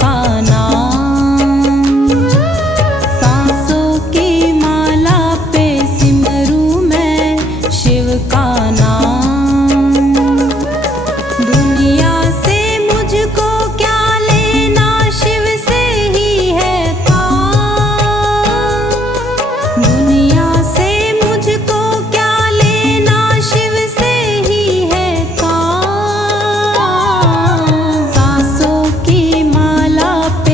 का नाम। सांसों की माला पे सिमरू मैं शिव का नाम। दुनिया से मुझको क्या लेना, शिव से ही है काम। दुनिया से मुझको क्या लेना, शिव से ही है काम। सांसों की माला पे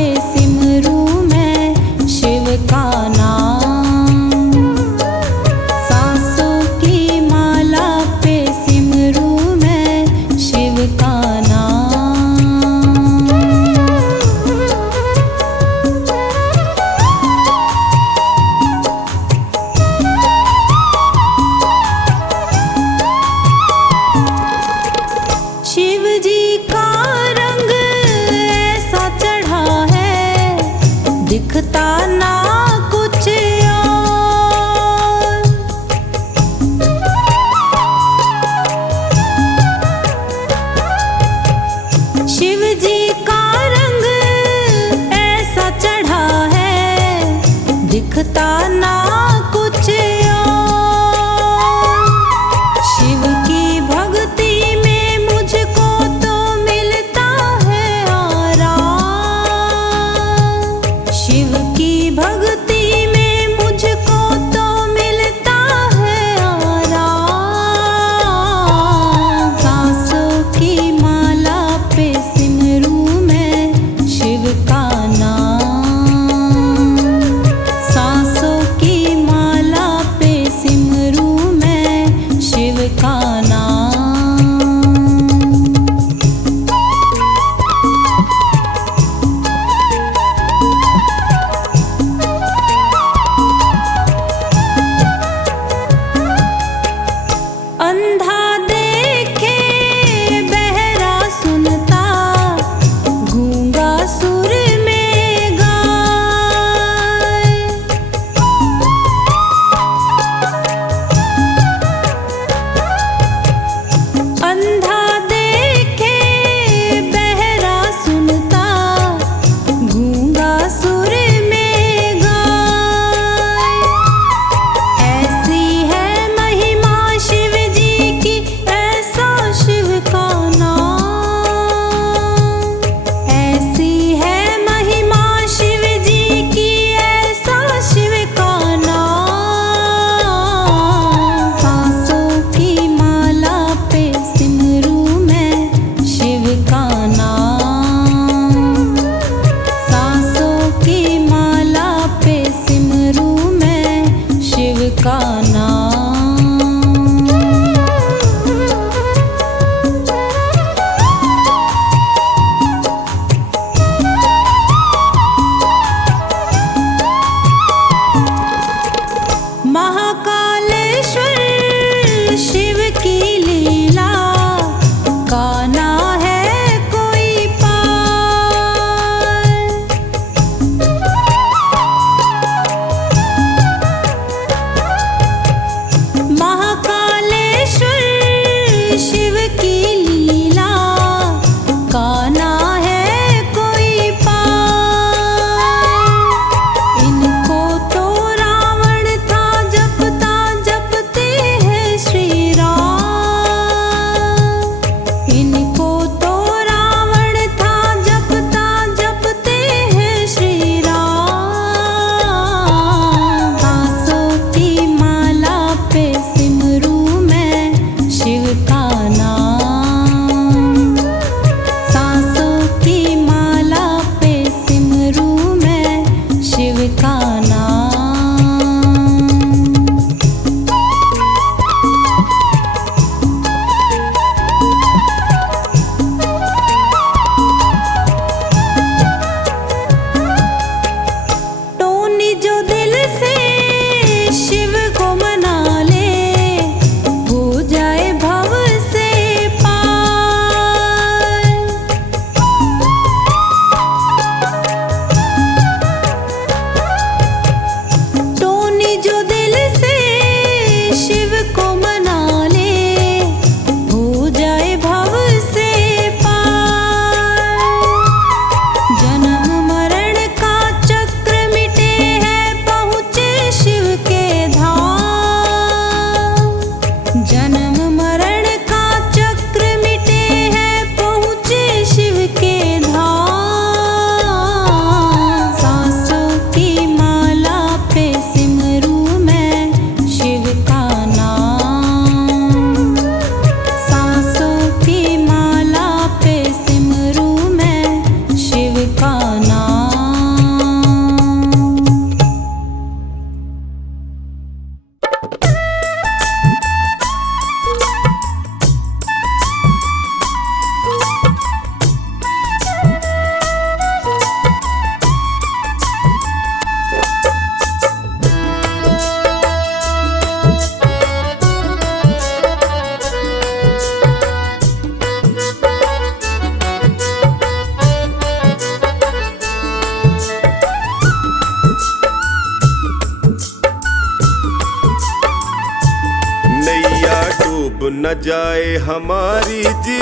न जाए हमारी जी,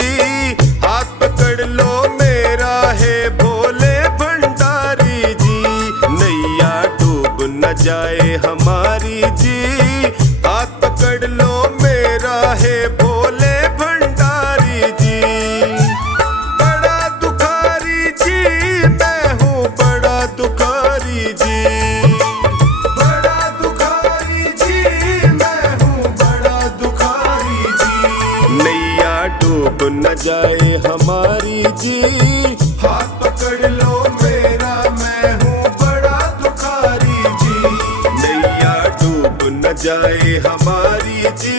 हाथ पकड़ लो मेरा है भोले भंडारी जी। नैया डूब न जाए हमारी जी, हाथ पकड़ लो मेरा है भोले भंडारी जी। बड़ा दुखारी जी मैं हूँ, बड़ा दुखारी जी, बड़ा दुखारी जी मैं हूँ, बड़ा दुखारी जी। नैया डूब न जाए हमारी जी, हाथ पकड़ लो मेरा मैं हूँ बड़ा दुखारी जी। नैया डूब न जाए हमारी जी,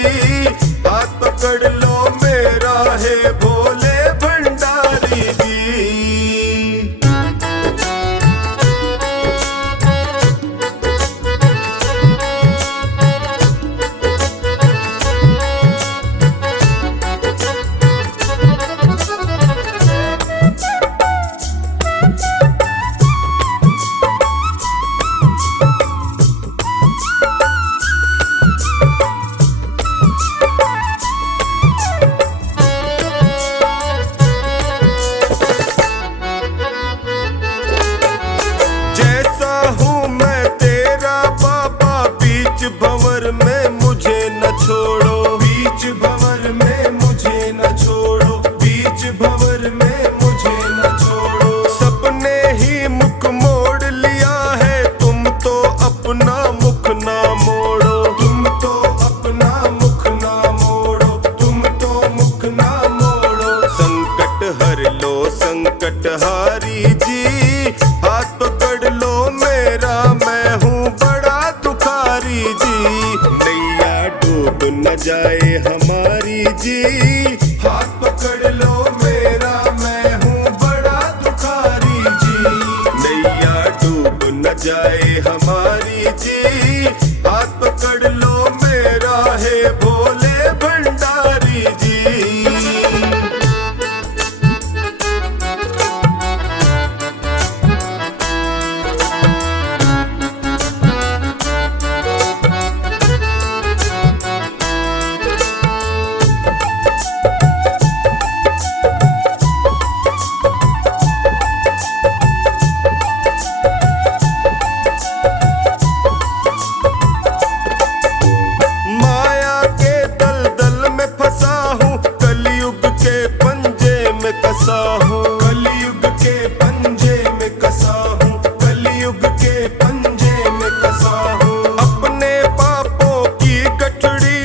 हाथ पकड़ लो मेरा है भोले भंडारी जी। जैसा हूँ मैं तेरा बाबा, बीच भंवर में मुझे न छोड़ो, बीच भंवर में मुझे न छोड़ो, बीच भंवर में मुझे न छोड़ो। सबने ही मुख मोड़ लिया है, तुम तो अपना मुख ना मोड़ो, तुम तो अपना मुख ना मोड़ो, तुम तो मुख ना मोड़ो। संकट हर लो संकट हारी जी, हाथ पकड़ लो मेरा मैं हूँ बड़ा दुखारी जी। नैया डूब न जाए हमारी जी, हाथ पकड़ लो मेरा मैं हूँ बड़ा दुखारी जी। नैया डूब न जाए हमारी जी, हाथ पकड़ लो मेरा है भोले भंडारी जी। माया के दलदल में फंसा हूँ, कलयुग के पंजे में कसा हूँ, कलयुग के पंजे में कसा हूँ, कलयुग के पंजे में कसा हूँ। अपने पापों की गठड़ी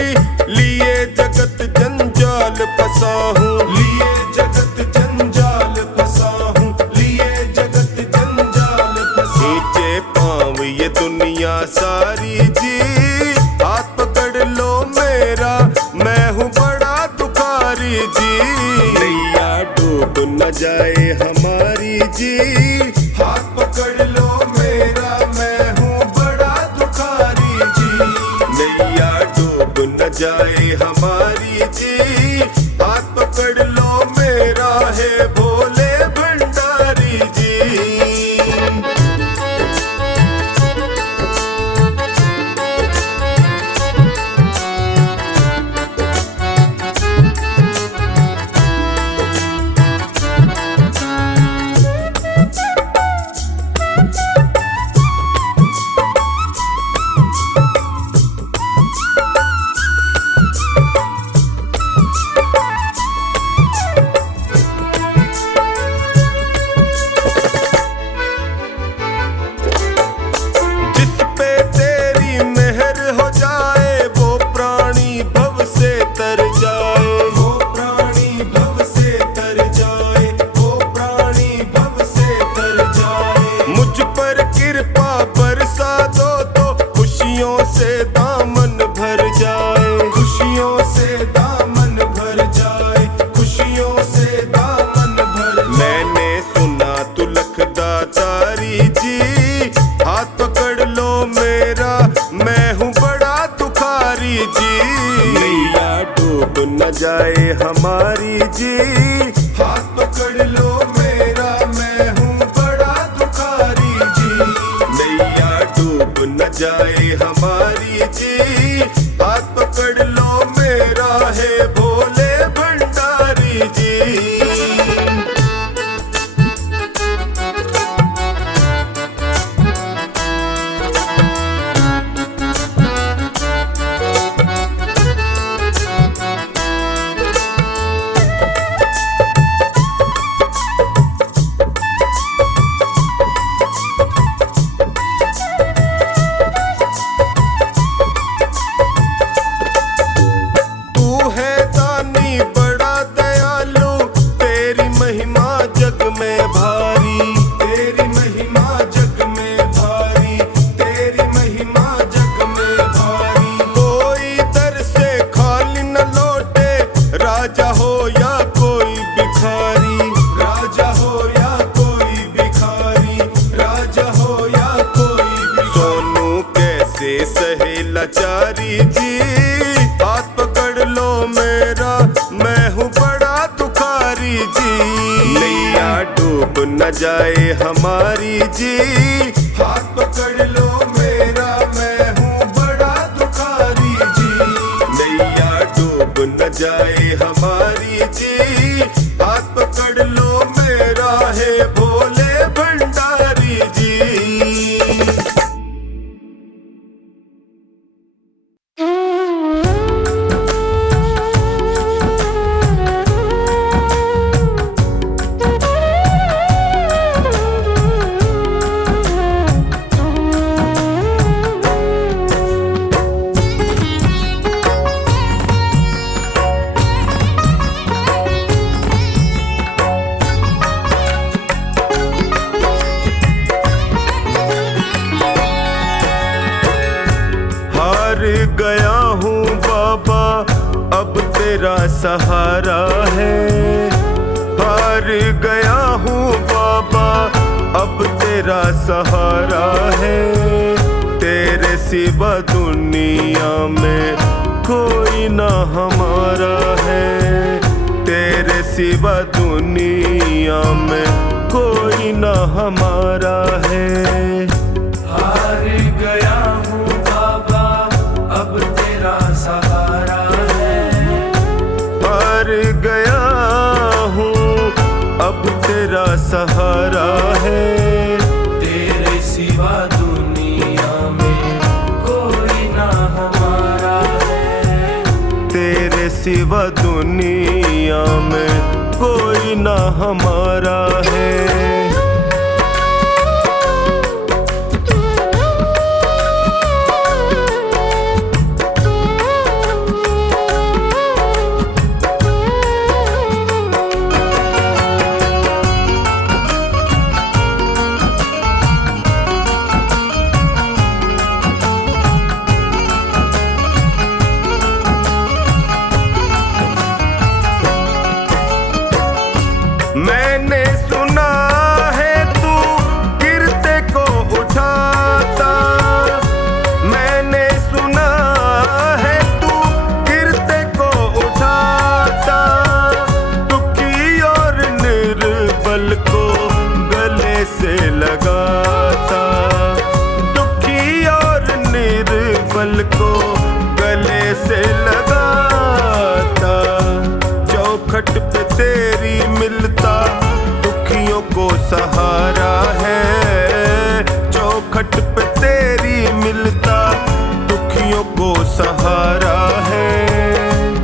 लिए जगत जंजाल फंसा हूँ, लिए जगत जंजाल फंसा हूँ, लिए जगत जंजाल फंसा। नीचे पाँव ये दुनिया सारी जी, हाथ पकड़ लो मेरा मैं हूँ बड़ा दुखारी जी। नैया डूब न जाए हमारी जी, हाथ पकड़ लो मेरा मैं हूँ बड़ा दुखारी जी। नैया डूब न जाए हमारी जी, हाथ पकड़ लो मेरा है भोले भंडारी जी। जिस पे तेरी मेहर हो जाए, वो प्राणी भव से तर जाए, वो प्राणी भव से तर जाए, वो प्राणी भव से तर जाए। मुझ पर कृपा बरसा दो तो खुशियों से दामन भर जाए, खुशियों से दामन भर जाए, खुशियों से दामन भर जाए। मैंने सुना तू लखदातारी जी, हाथ पकड़ लो मेरा मैं हूँ बड़ा दुखारी जी। नैया डूब न जाए हमारी जी, हाथ पकड़ लो मेरा मैं हूँ बड़ा दुखारी जी। नैया डूब न जाए हमारी जी, हाथ पकड़ लो मेरा है लाचारी जी, हाथ पकड़ लो मेरा, मैं हूँ बड़ा दुखारी जी। नैया डूब न जाए हमारी जी, हाथ पकड़ लो मेरा, मैं हूँ बड़ा दुखारी जी। नैया डूब न जाए हमारी जी, हाथ पकड़ लो मेरा, है भोले भंडारी जी। गया हूँ बाबा अब तेरा सहारा है, हार गया हूँ बाबा अब तेरा सहारा है। तेरे सिवा दुनिया में कोई ना हमारा है, तेरे सिवा दुनिया में कोई ना हमारा है। हार गया हूँ बाबा अब तेरा सहारा है, हार गया हूँ अब तेरा सहारा है। तेरे सिवा दुनिया में कोई ना हमारा है, तेरे सिवा दुनिया में कोई ना हमारा है। मैंने सुना है तू गिरते को उठाता, मैंने सुना है तू गिरते को उठाता। दुखी और निर्बल को गले से लगाता, दुखी और निर्बल को गले से लगाता। चौखट पे तेरी मिलता दुखियों को सहारा है, चौखट पे तेरी मिलता दुखियों को सहारा है।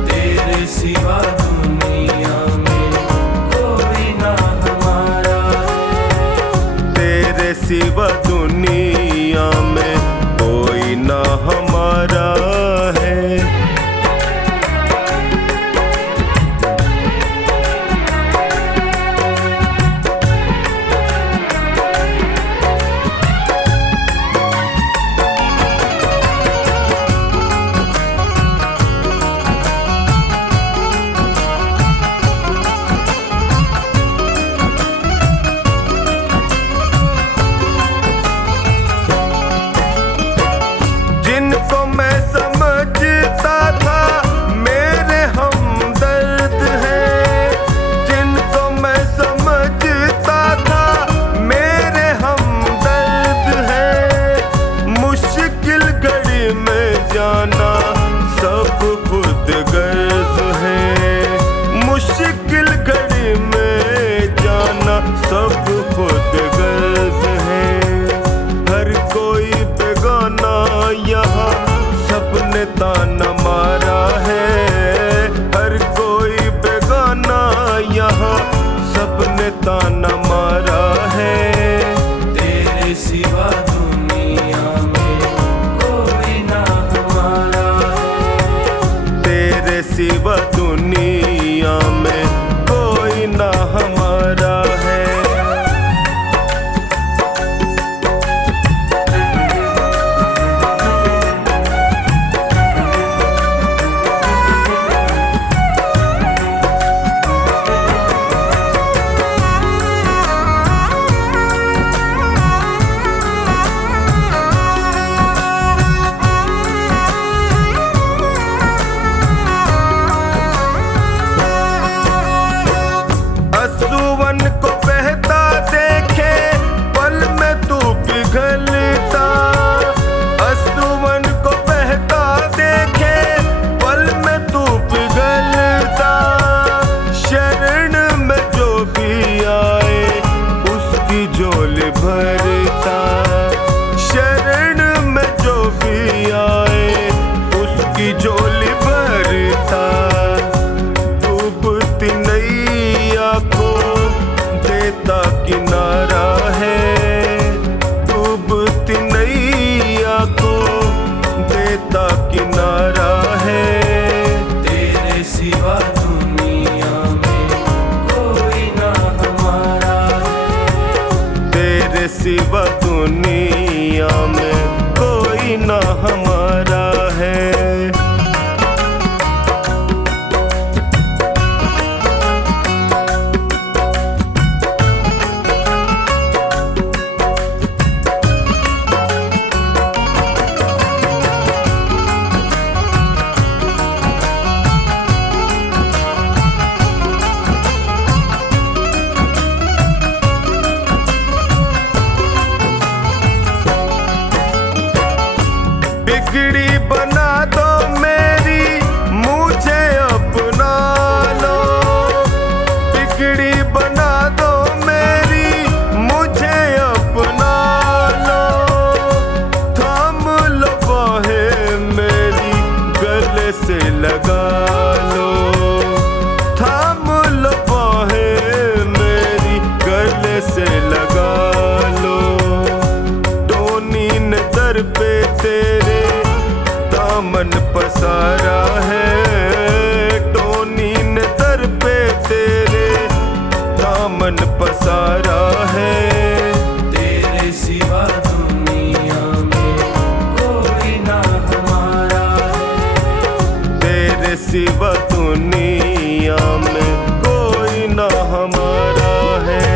तेरे सिवा दुनिया में कोई ना हमारा है, तेरे सिवा दुनिया में कोई ना हमारा है। जिनको मैं समझता था मेरे हमदर्द हैं, जिनको मैं समझता था मेरे हमदर्द हैं। मुश्किल घड़ी में जाना सब खुद गर्ज है, मुश्किल घड़ी में जाना सब खुद गर्ज है। हर कोई बेगाना यहाँ सबने ताना मारा है, हर कोई बेगाना यहाँ सबने ताना मारा है। तेरे सिवा दुनिया में कोई ना हमारा है, तेरे सिवा दुनिया में कोई ना हमारा है। तेरे सिवा दुनिया में कोई ना हमारा है। बिगड़ी बना दो मेरी मुझे अपना लो, बिगड़ी बना दो मेरी मुझे अपना लो, थाम लो बाहें मेरी गले से लगा लो, थाम लो बाहें मेरी गले से लगा लो। टोनी ने दर पे तेरे दामन पसारा है, टोनी ने दर पे तेरे दामन पसारा है। तेरे सिवा दुनिया में कोई ना हमारा है। तेरे सिवा दुनिया में कोई ना हमारा है।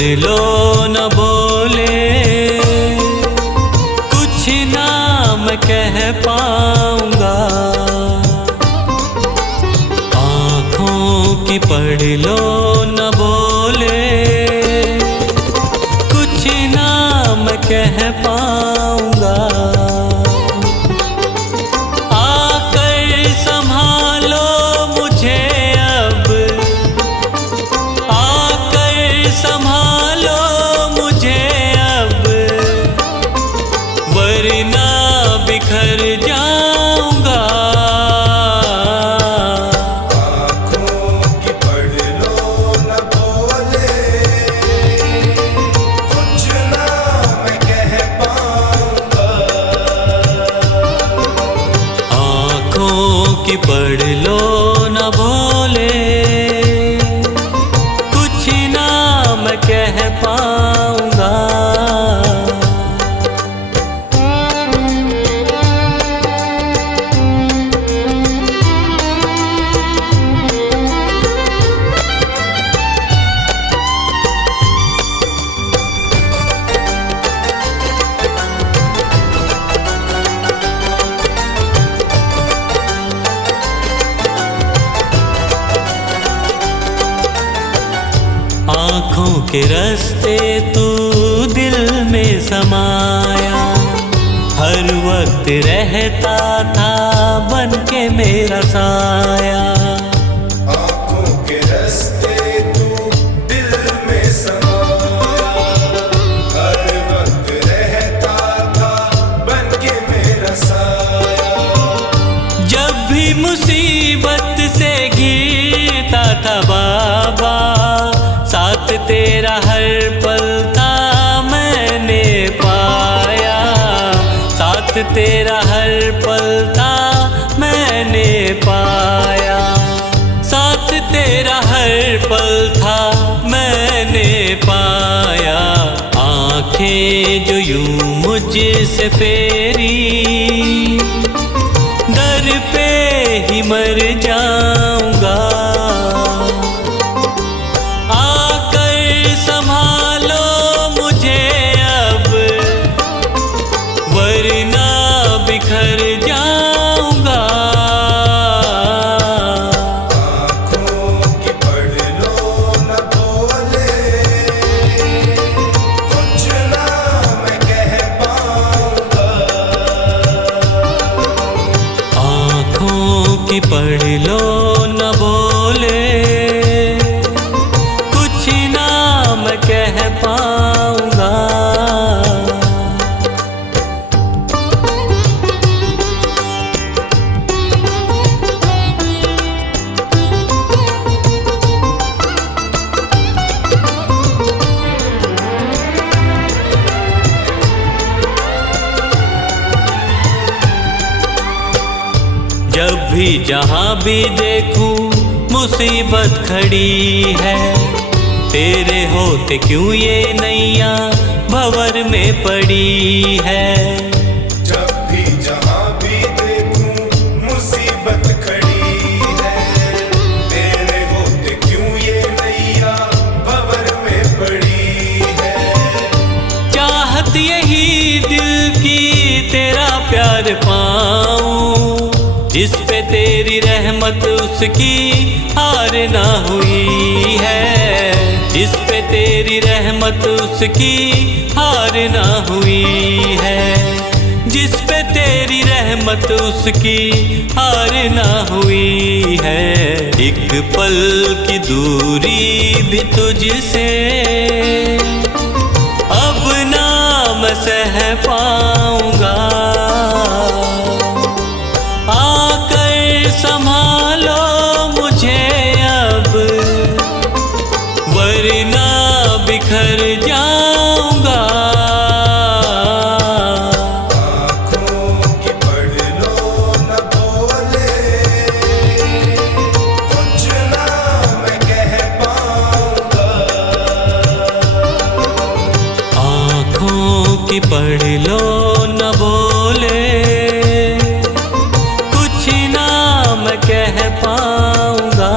पढ़ लो न बोले, कुछ ना मैं कह पाऊंगा। आँखों की पढ़ लो न बोले, कुछ ना मैं कह पाऊंगा। आकर संभालो मुझे अब, आकर संभालो मुझे अब, वरना बिखर जाऊंगा। आँखों की पढ़ लो न बोले, कुछ ना मैं कह पाऊंगा। आँखों की पढ़ लो न बोले, कुछ ना मैं कह पाऊंगा। आँखों के रास्ते तू दिल में समाया, हर वक्त रहता था बन के मेरा साया। आँखों के रास्ते तू दिल में समाया, हर वक्त रहता था बन के मेरा साया। जब भी मुसीबत से घिरता था बाबा, साथ तेरा हर पल था मैंने पाया। साथ तेरा हर पल था मैंने पाया। साथ तेरा हर पल था मैंने पाया। आंखें जो यूं मुझसे फेरी, दर पे ही मर जाऊंगा। आकर संभालो मुझे अब, वरना बिखर जाऊंगा। आँखों की पढ़ लो न बोले, कुछ ना मैं कह पाऊंगा। आँखों की पढ़ लो न बोले, कुछ ना मैं कह पाऊंगा। जब भी जहाँ भी देखूं मुसीबत खड़ी है, तेरे होते क्यों ये नैया भंवर में पड़ी है। जब भी जहाँ भी देखूं मुसीबत खड़ी है, तेरे होते क्यों ये नैया भंवर में पड़ी है। चाहत यही दिल की तेरा प्यार पाऊं, जिस पे तेरी रहमत उसकी हार ना हुई है। जिस पे तेरी रहमत उसकी हार ना हुई है। जिस पे तेरी रहमत उसकी हार ना हुई है। एक पल की दूरी भी तुझसे अब ना मैं सह पाऊंगा। आकर संभालो मुझे अब, वरना बिखर जाऊंगा। आँखों की पढ़ लो न बोले, कुछ ना मैं कह पाऊंगा। आँखों की पढ़ लो न बोले, कुछ ना मैं कह पाऊंगा।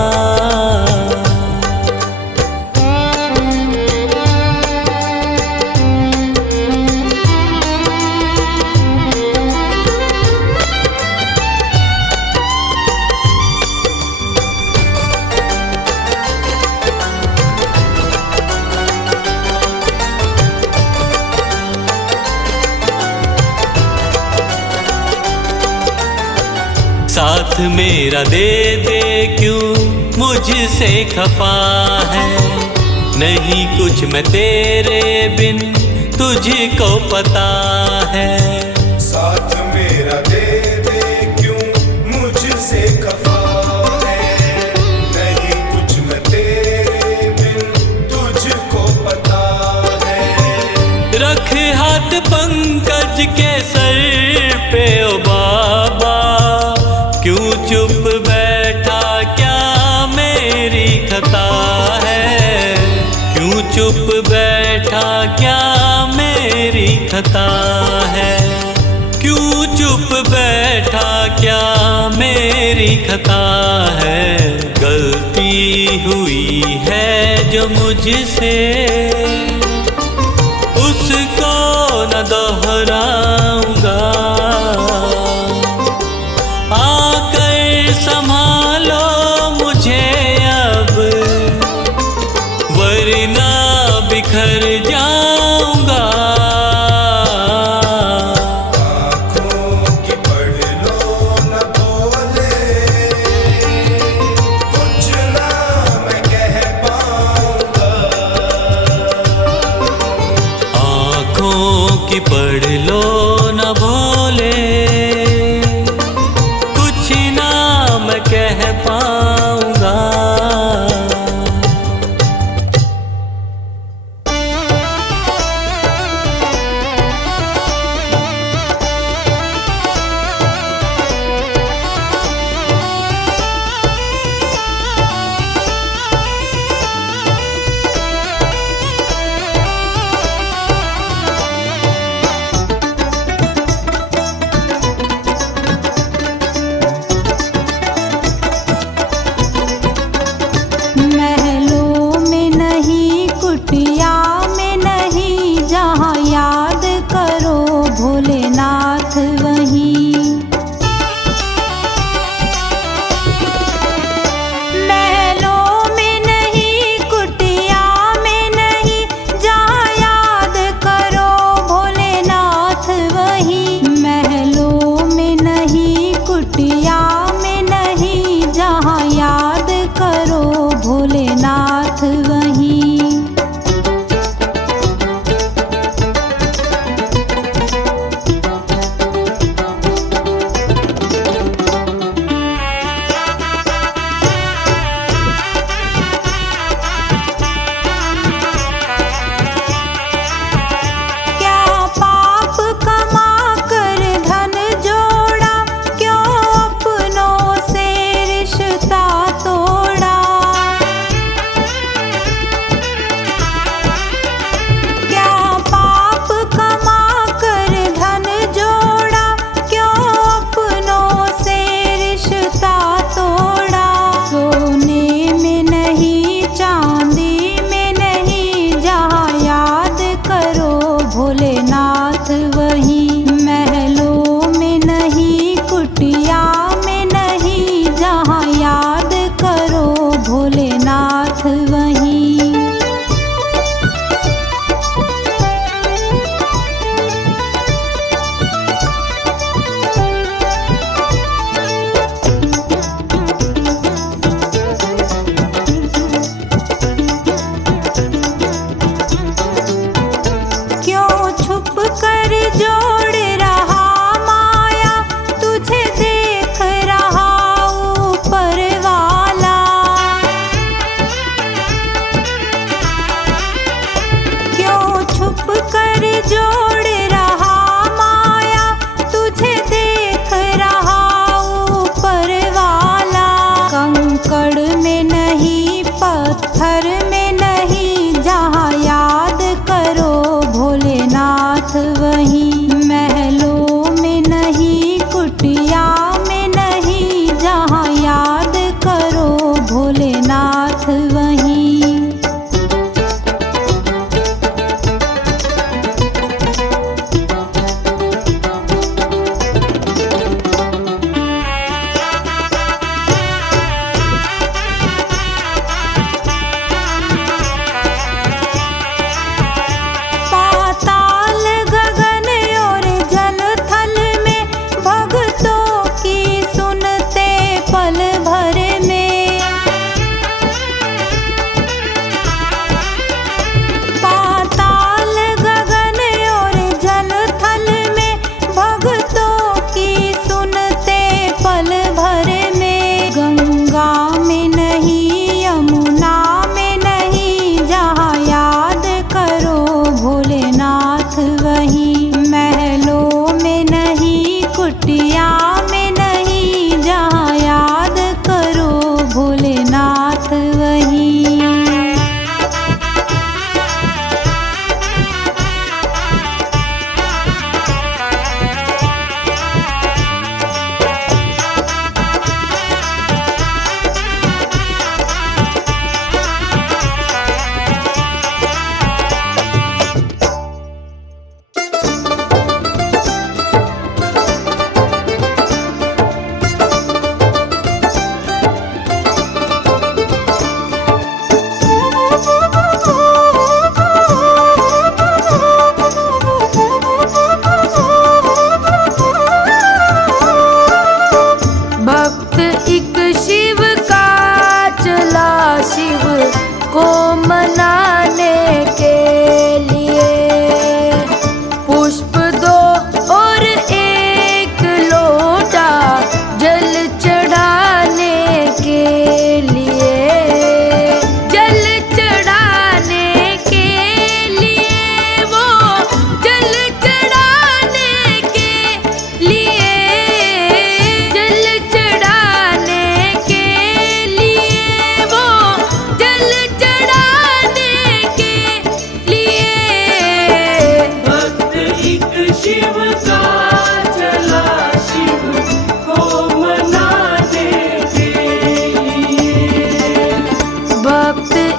साथ मेरा दे दे क्यों मुझसे खफा है। नहीं कुछ मैं तेरे बिन तुझको पता है। साथ मेरा दे दे क्यों मुझसे खफा है। नहीं कुछ मैं तेरे बिन तुझको पता है। रख हाथ पंकज के सर पे ओ बाबा, क्यों चुप बैठा क्या मेरी खता है। क्यों चुप बैठा क्या मेरी खता है। क्यों चुप बैठा क्या मेरी खता है। गलती हुई है जो मुझसे उसको न दोहराऊंगा। आकर संभालो मुझे अब, वरना बिखर जाऊंगा। आँखों की पढ़ लो न बोले, कुछ ना मैं कह पाऊंगा। आँखों की पढ़ लो न भोले, कुछ ना मैं कह पाऊंगा।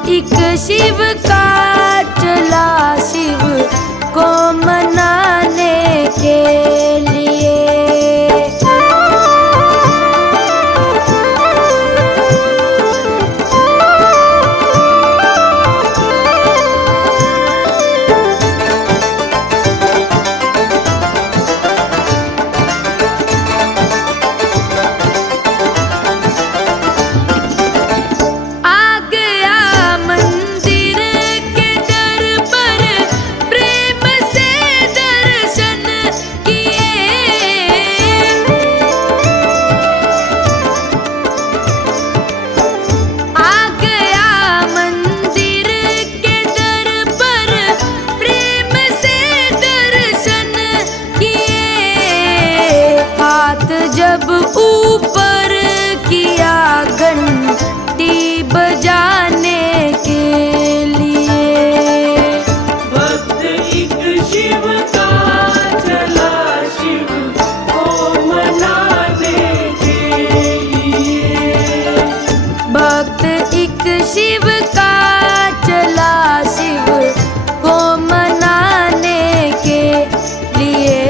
एक शिव का चला शिव को मनाने के लिए। जब ऊपर किया घंटी बजाने के लिए। भक्त एक शिव का चला शिव को मनाने के लिए। भक्त एक शिव का चला शिव को मनाने के लिए।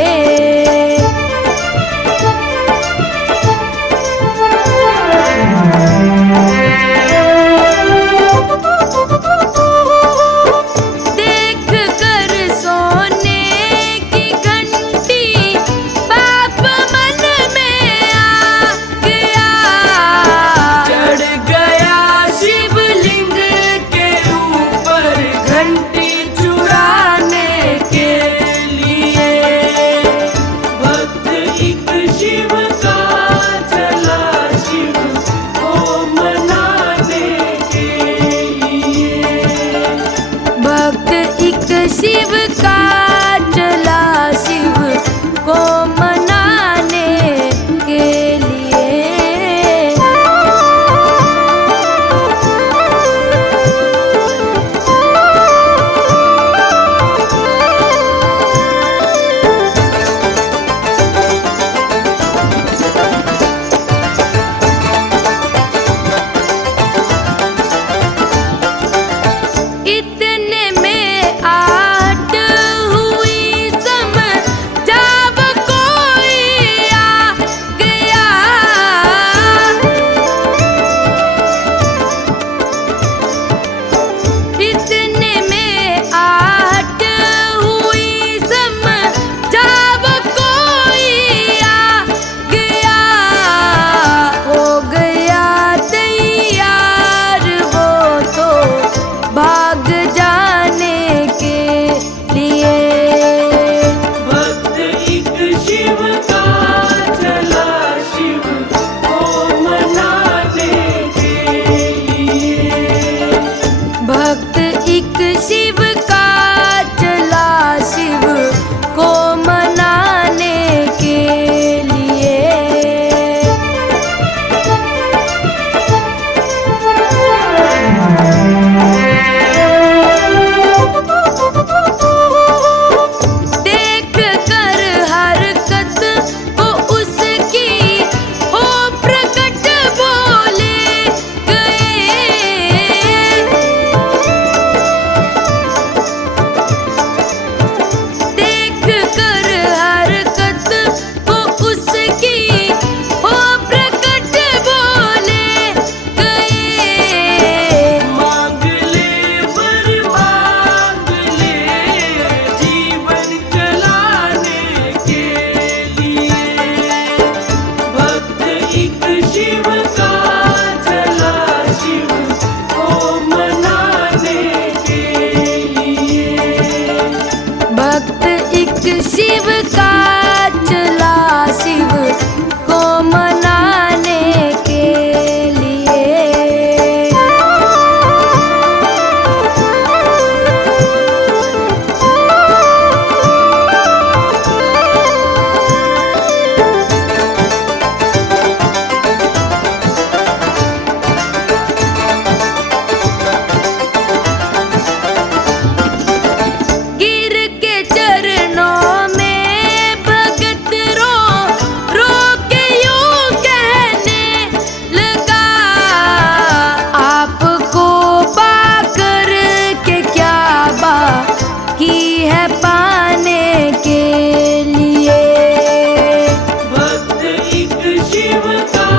शिव का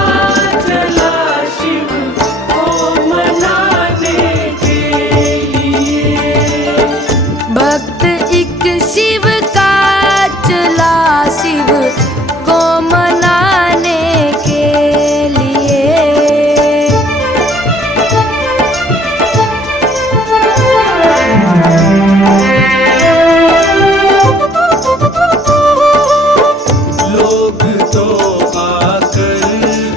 चला शिव को मनाने के लिए। भक्त एक शिव का चला शिव को मनाने के लिए। लोग तो आकर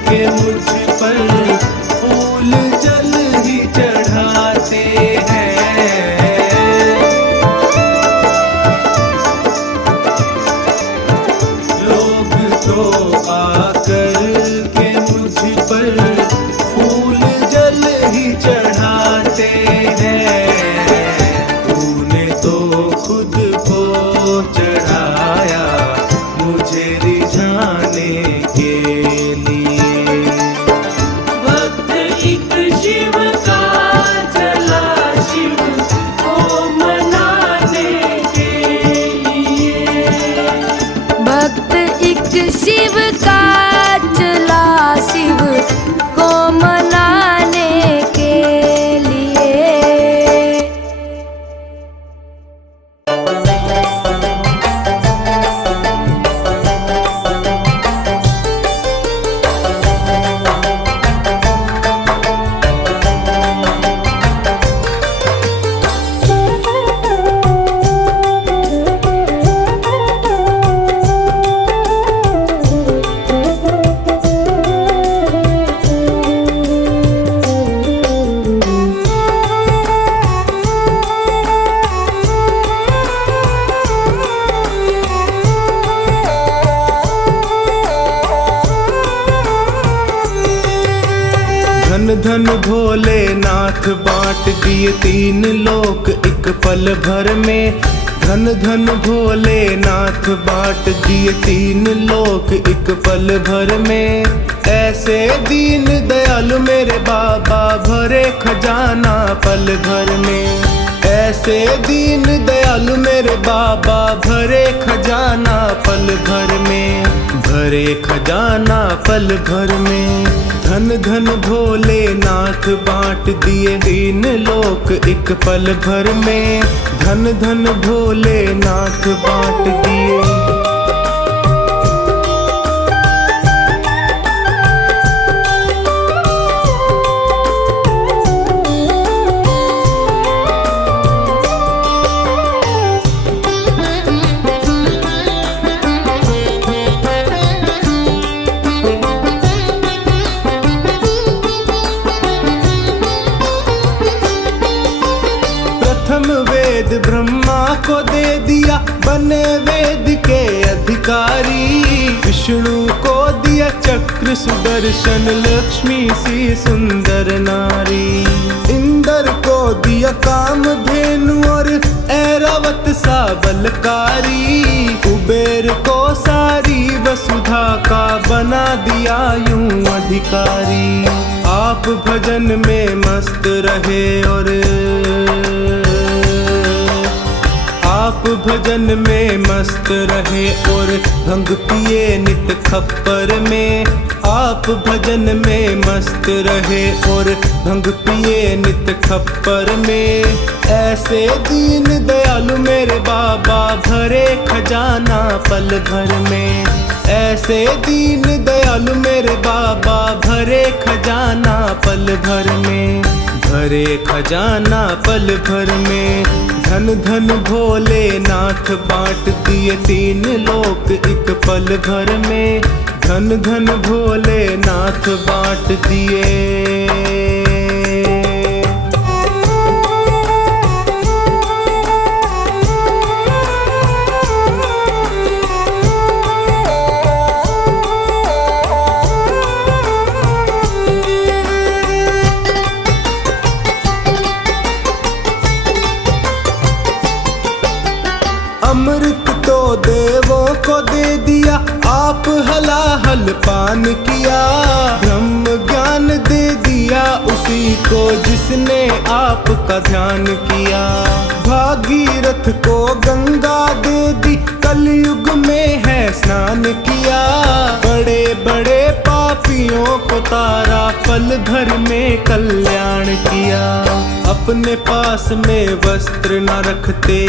के मुझ पर फूल जल ही चढ़ाते हैं। लोग तो आकर के मुझ पर फूल जल ही चढ़ाते हैं। तूने तो खुद को चढ़ाया मुझे रिझाने के लिए। भक्त एक शिव का चला शिव को मनाने के लिए। भक्त एक शिव का चला शिव को मनाने के लिए। धन धन भोलेनाथ बांट दिए तीन लोक एक पल भर में। धन धन भोलेनाथ बांट दिए तीन लोक एक पल भर में। ऐसे दीन दयालु मेरे बाबा भरे खजाना पल भर में। ऐसे दीन दयालु मेरे बाबा भरे खजाना पल भर में। भरे खजाना पल भर में। धन धन भोलेनाथ बांट दिए तीन लोक एक पल भर में। धन धन भोलेनाथ बांट दिए। वेद ब्रह्मा को दे दिया बने वेद के अधिकारी। विष्णु को दिया चक्र सुदर्शन लक्ष्मी सी सुंदर नारी। इंद्र को दिया काम धेनु और ऐरावत सा बलकारी। कुबेर को सारी वसुधा का बना दिया यूं अधिकारी। आप भजन में मस्त रहे और आप भजन में मस्त रहे और भंग पिए नित खप्पर में। आप भजन में मस्त रहे और भंग पिए नित खप्पर में। ऐसे दीन दयालु मेरे बाबा भरे खजाना पल भर में। ऐसे दीन दयालु मेरे बाबा भरे खजाना पल भर में। भरे खजाना पल भर में। धन धन भोलेनाथ बांट दिए तीन लोक एक पल भर में। धन धन भोलेनाथ बांट दिए। अमृत तो देवों को दे दिया आप हलाहल पान किया। ब्रह्म ज्ञान दे दिया उसी को जिसने आपका ध्यान किया। भागीरथ को गंगा दे दी कलयुग में है स्नान किया, बड़े बड़े पापियों को तारा, पल भर में कल्याण किया। अपने पास में वस्त्र न रखते,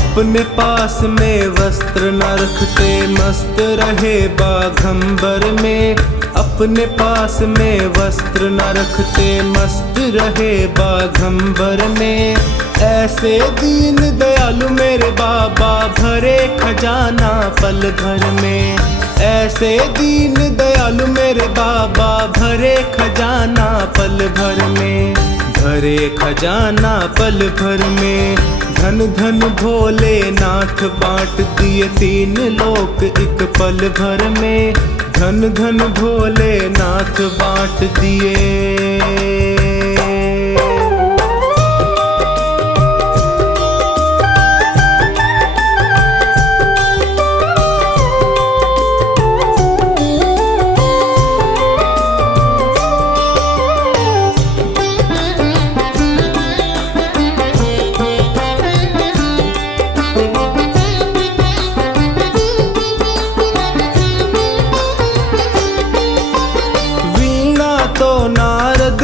अपने पास में वस्त्र न रखते, मस्त रहे बाघंबर में। अपने पास में वस्त्र न रखते, मस्त रहे बाघंबर में। ऐसे दीन दयालु मेरे बाबा, भरे खजाना पल भर में। ऐसे दीन दयालु मेरे बाबा, भरे खजाना पल भर में। भरे खजाना पल भर में। धन धन भोले नाथ बांट दिए तीन लोक एक पल भर में। धन धन भोले नाथ बांट दिए।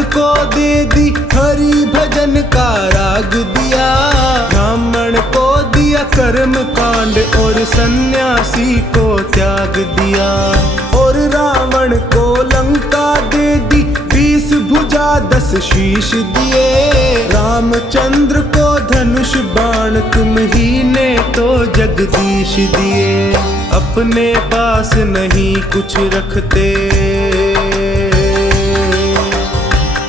को दे दी, हरि भजन का राग दिया। ब्राह्मण को दिया कर्म कांड और सन्यासी को त्याग दिया। और रावण को लंका दे दी, 20 भुजा 10 शीश दिए। रामचंद्र को धनुष बाण तुम ही ने तो जगदीश दिए। अपने पास नहीं कुछ रखते,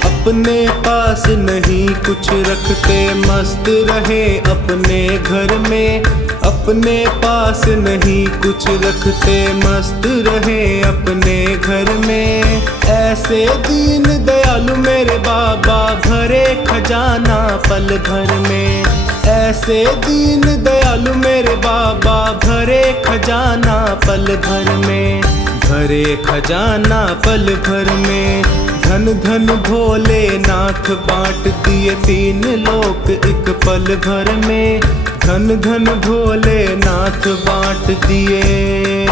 अपने पास नहीं कुछ रखते, मस्त रहे अपने घर में। अपने पास नहीं कुछ रखते, मस्त रहे अपने घर में। ऐसे दीन दयालु मेरे बाबा, भरे खजाना पल भर में। ऐसे दीन दयालु मेरे बाबा, भरे खजाना पल भर में। भरे खजाना पल भर में। धन धन भोले नाथ बांट दिए तीन लोक एक पल भर में। धन धन भोले नाथ बांट दिए।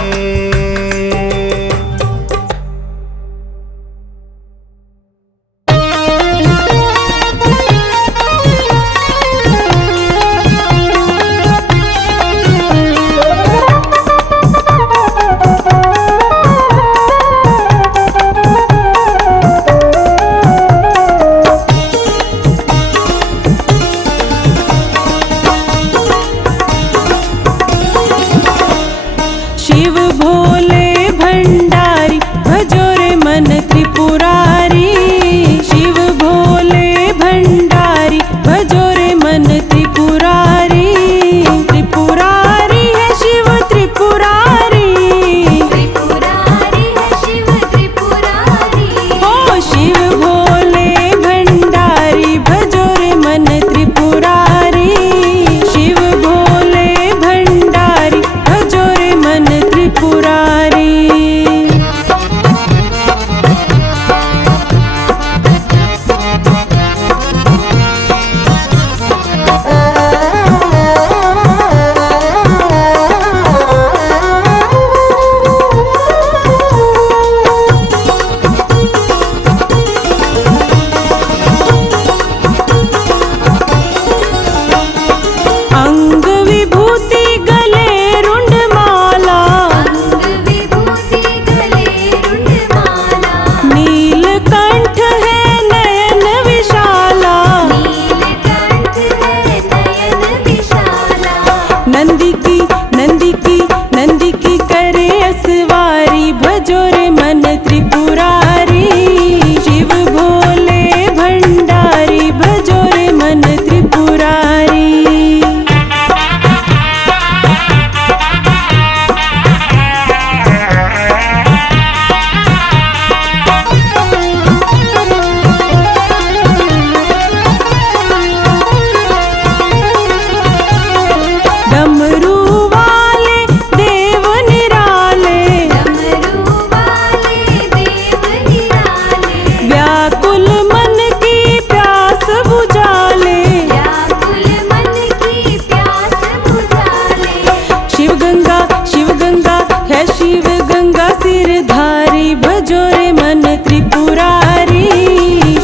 शिव गंगा सिरधारी भजो रे मन त्रिपुरारी।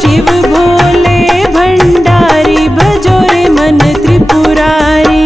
शिव भोले भंडारी भजो रे मन त्रिपुरारी।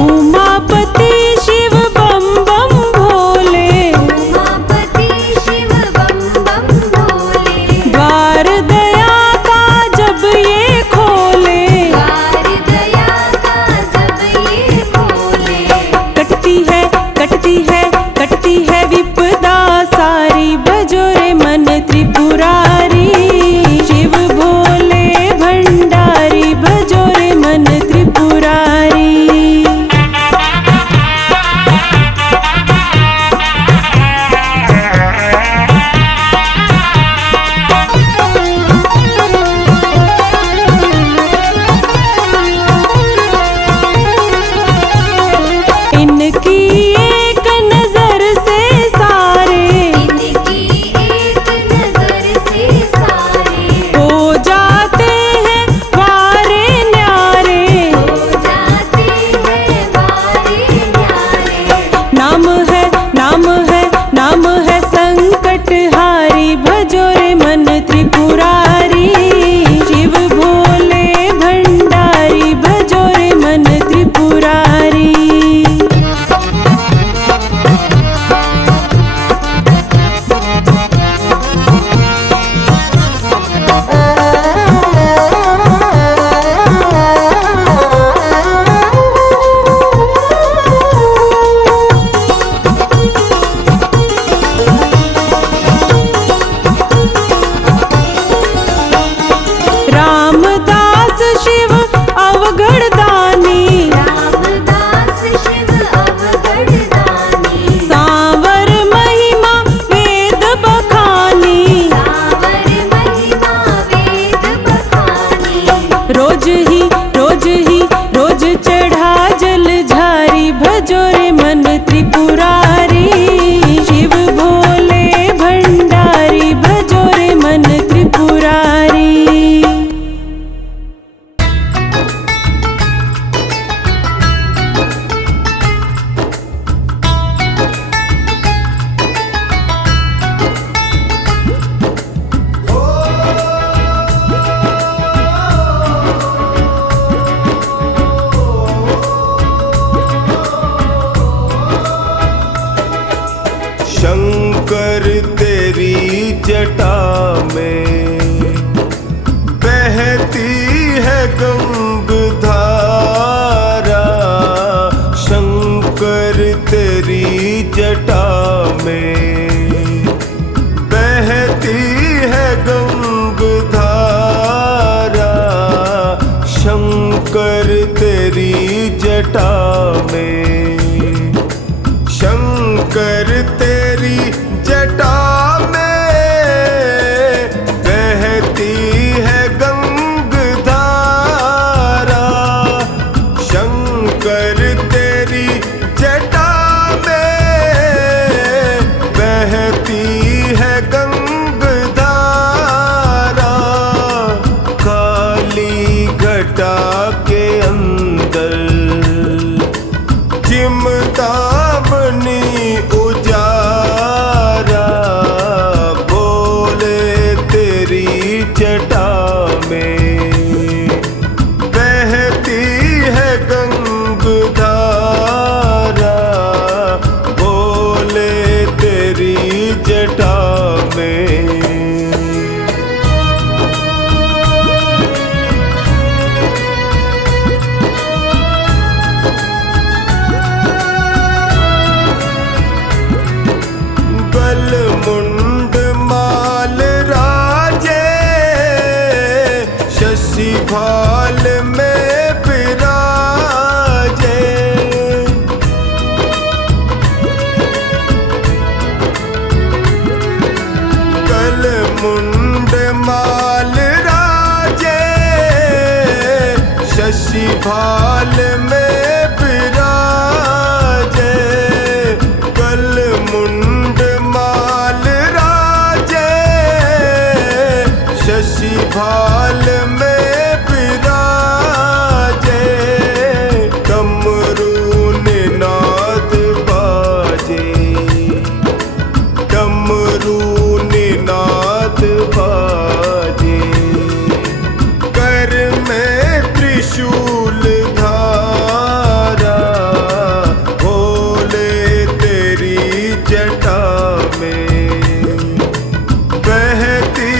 उमापति शिव बम बम भोले, उमापति शिव बम बम भोले, द्वार दया का जब ये खोले, द्वार दया का जब ये खोले, कटती है कटती है कटती है विपदा सारी भजो रे मन त्रिपुरारी। शिव भोले भंडारी भजो रे मन त्रिपुरारी। इनकी एक नजर से सारे इनकी एक नजर से सारे हो जाते हैं वारे न्यारे। हो जाते हैं वारे न्यारे। नाम है नाम है नाम है संकटहारी भजो रे मन त्रिपुरारी। शिव भोले भंडारी भजो रे मन त्रिपुरारी। रामदास शिव अवगढ़दानी, रामदास शिव अवगढ़दानी, सांवर महिमा वेद बखानी। सावर महिमा वेद बखानी। रोज ही रोज चढ़ा जल झारी भजो रे मन त्रिपुरारी। शिव भोले भंडारी भजो रे मन त्रिपुरारी। शंकर तेरी जटा में बहती है गंगधारा। शंकर तेरी जटा में बहती है गंगधारा। शंकर तेरी जटा में शंकर तेरी जटा में बहती है गंगधारा। शंकर तेरी जटा में बहती है गंगधारा। काली घटा के अंदर चिमटा बनी उजारा। बोले तेरी जटा में बहती है गंगधारा। बोले तेरी जटा में मुंड माल राजे शशि भाल में विराजे। कल मुंड माल राजे भाल में विराजे, कल मुंड माल राजे, शशि भाल में विराजे, डमरू निनाद बाजे, डमरू निनाद बाजे, कर में त्रिशूल धारा, भोले तेरी जटा में बहती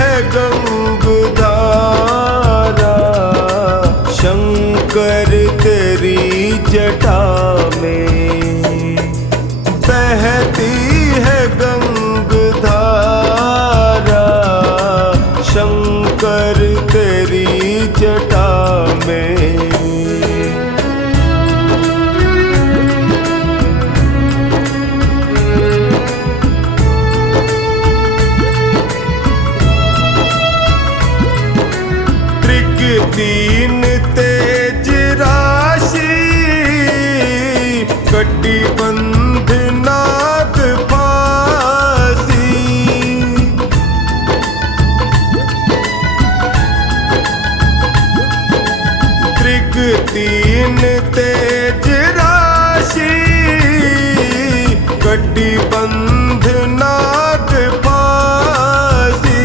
है गंगधारा, शंकर तेरी जटा में बहती है गंगधारा, शंकर तेरी जटा में। त्रिक तीन तेज राशि, कटिबंध नाग फांसी, त्रिक तीन तेज राशि, कटिबंध नाग फांसी,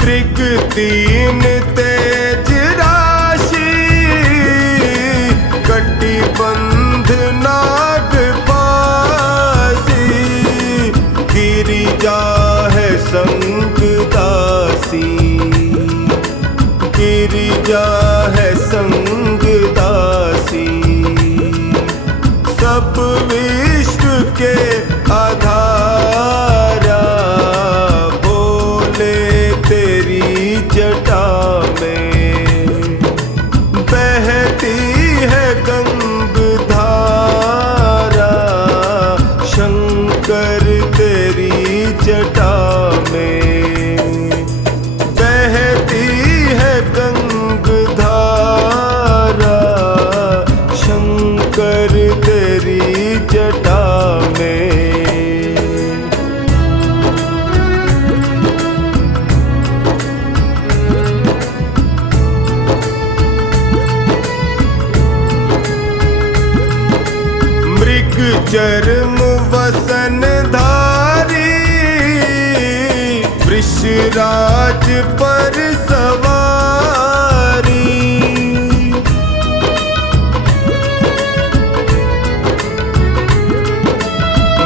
त्रिक तीन तेज राशि, कटिबंध नाग फांसी, गिरिजा है संग दासी, गिरिजा है संग दासी, सब विश्व के आधारा, भोले तेरी जटा में बहती है गंगधारा, शंकर तेरी जटा में बहती है गंगधारा, शंकर तेरी जटा में। मृग चर्म वसन धारी, वृषराज पर सवारी,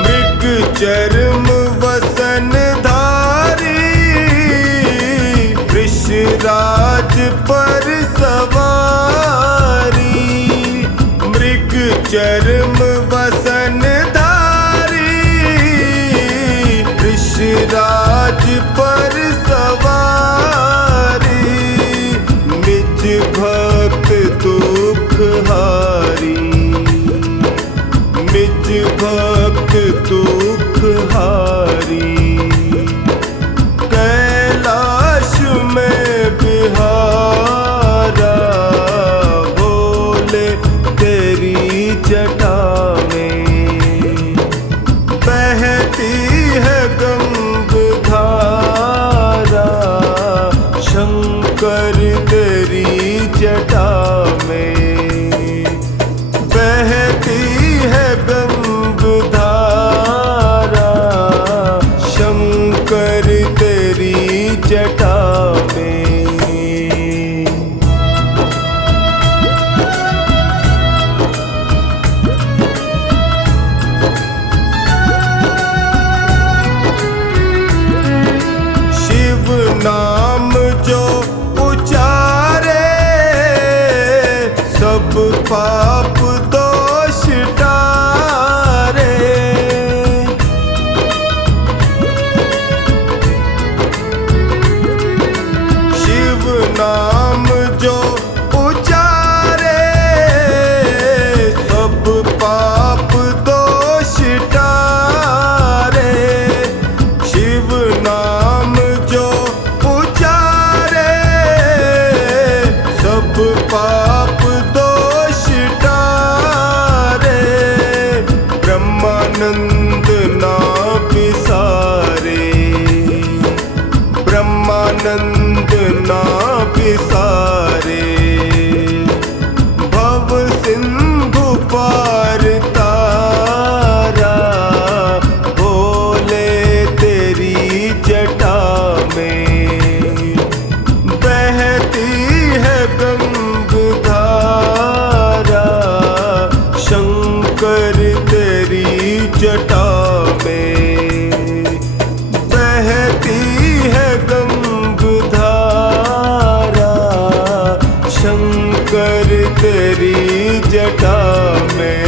मृग चर्म वसन धारी, वृषराज पर सवारी, मृग चर्म वसन धारी, वृषराज पर सवारी, निज भक्त दुख हारी, निज भक्त दुख हारी, कैलाश में बिहारा, भोले तेरी जटा में बहती है गंगधारा, शंकर तेरी जटा में बहती है गंगधारा, शंकर तेरी जटा में। शिव नाम जो उच्च शंकर तेरी जटा में